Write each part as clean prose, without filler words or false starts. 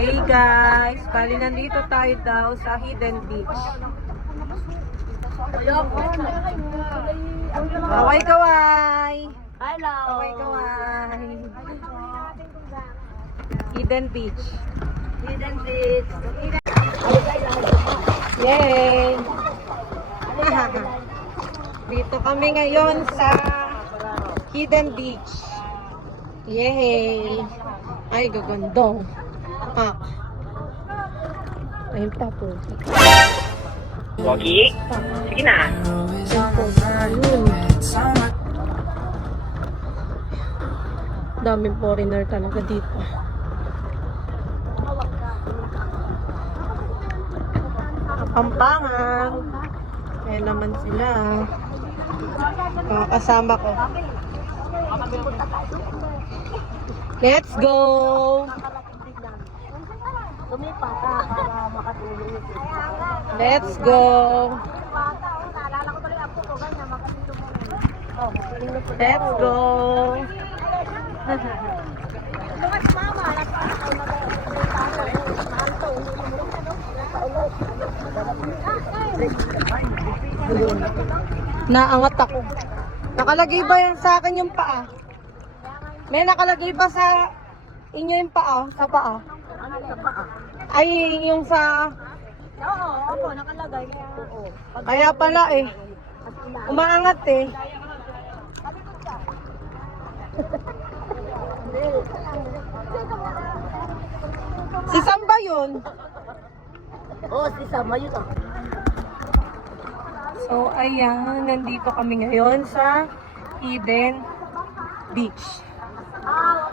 Hey guys, bali nandito tayo daw sa Hidden Beach. Kaway-kaway! Hello! Kaway-kaway! Hidden Beach. Hidden Beach. Yay! Dito kami ngayon sa Hidden Beach. Yay! Ay, gagandong. Pak. Ayun pa po. Pogi? Sige na. Ayun. Daming foreigner talaga dito. Kapampangan. Kaya naman sila. Mga kasama ko. Let's go! Lumipat para makatulong. Let's go! Let's go! Naangat ako. Nakalagay ba yan sa akin yung paa? May nakalagay ba sa inyo yung paa? Sa paa? Ay, yung sa... Oo, nakalagay. Kaya pala eh. Umaangat eh. Si Sam ba yun? Oo, si Sama yun. So, ayan. Nandito kami ngayon sa Hidden Beach.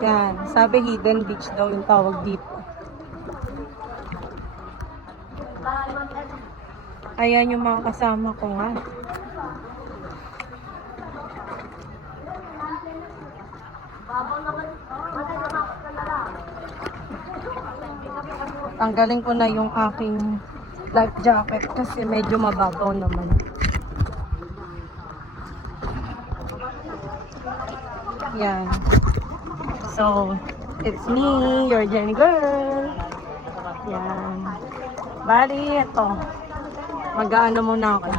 Yan. Sabi Hidden Beach daw yung tawag dito. Ayan yung mga kasama ko nga. Tanggalin ko na yung aking life jacket kasi medyo mababaw naman. Yan. So, it's me, your Jenny girl. Yan. Bali, ito. Mag-ano muna ako.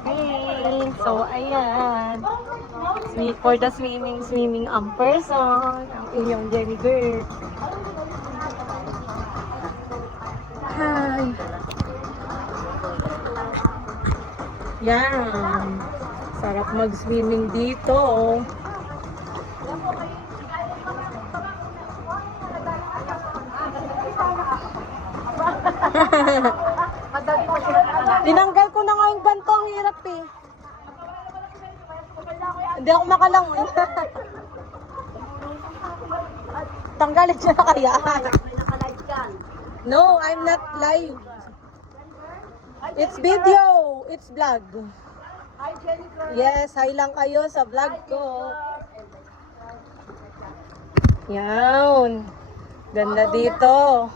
Hey! So, ayan. For the swimming person. Ang inyong Jenny girl. Hi! Yan. Sarap mag-swimming dito. Tinanggal ko na nga yung ganito. Ang hirap eh. Hindi ako makalangoy. Tanggalin siya na kaya. No, I'm not live. It's video. It's vlog. Yes, hi lang kayo sa vlog ko. Yan. Ganda dito.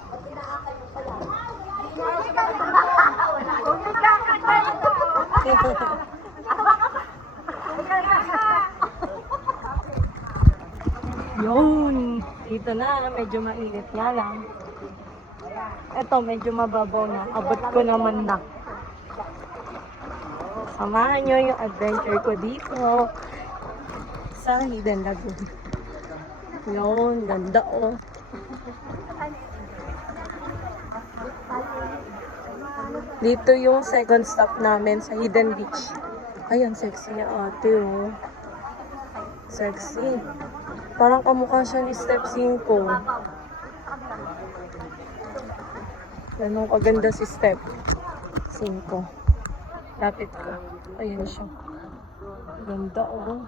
Yun. Dito na. Medyo mainit nga lang. Ito, medyo mababaw na. Abot ko naman na. Samahan nyo yung adventure ko dito sa Hidden Lagoon. Yun, ganda oh. Dito yung second stop namin sa Hidden Beach. Ayan, sexy niya ate oh. Sexy. Parang kamukha siya ni Step 5. Ganun kaganda si Step 5. Lapit ko. Ayan siya. Ganda oh.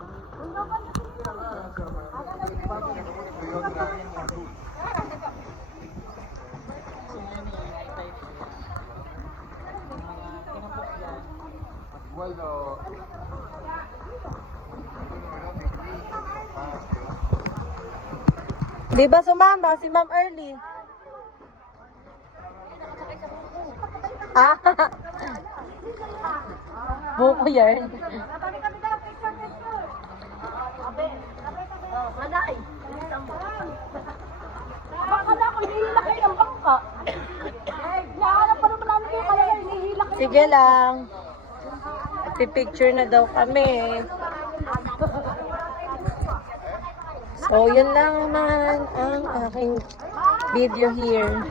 Di ba sumama si Ma'am Early? Ah, buko yan. Malay. Baka na ako, hinihila kayo ng bangka. Nahanap pa naman namin kayo, kaya hinihila kayo. Sige lang. Pipicture na daw kami. So, yun lang naman ang aking video here.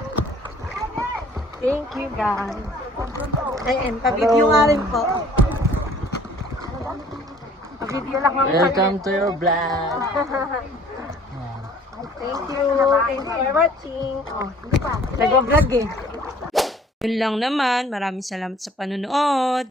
Thank you, guys. Ayan, pa-video nga rin po. Pa-video lang ang Welcome to your vlog. Thank you. Thanks for watching. Oh, nag-vlog eh. Yun lang naman. Maraming salamat sa panonood.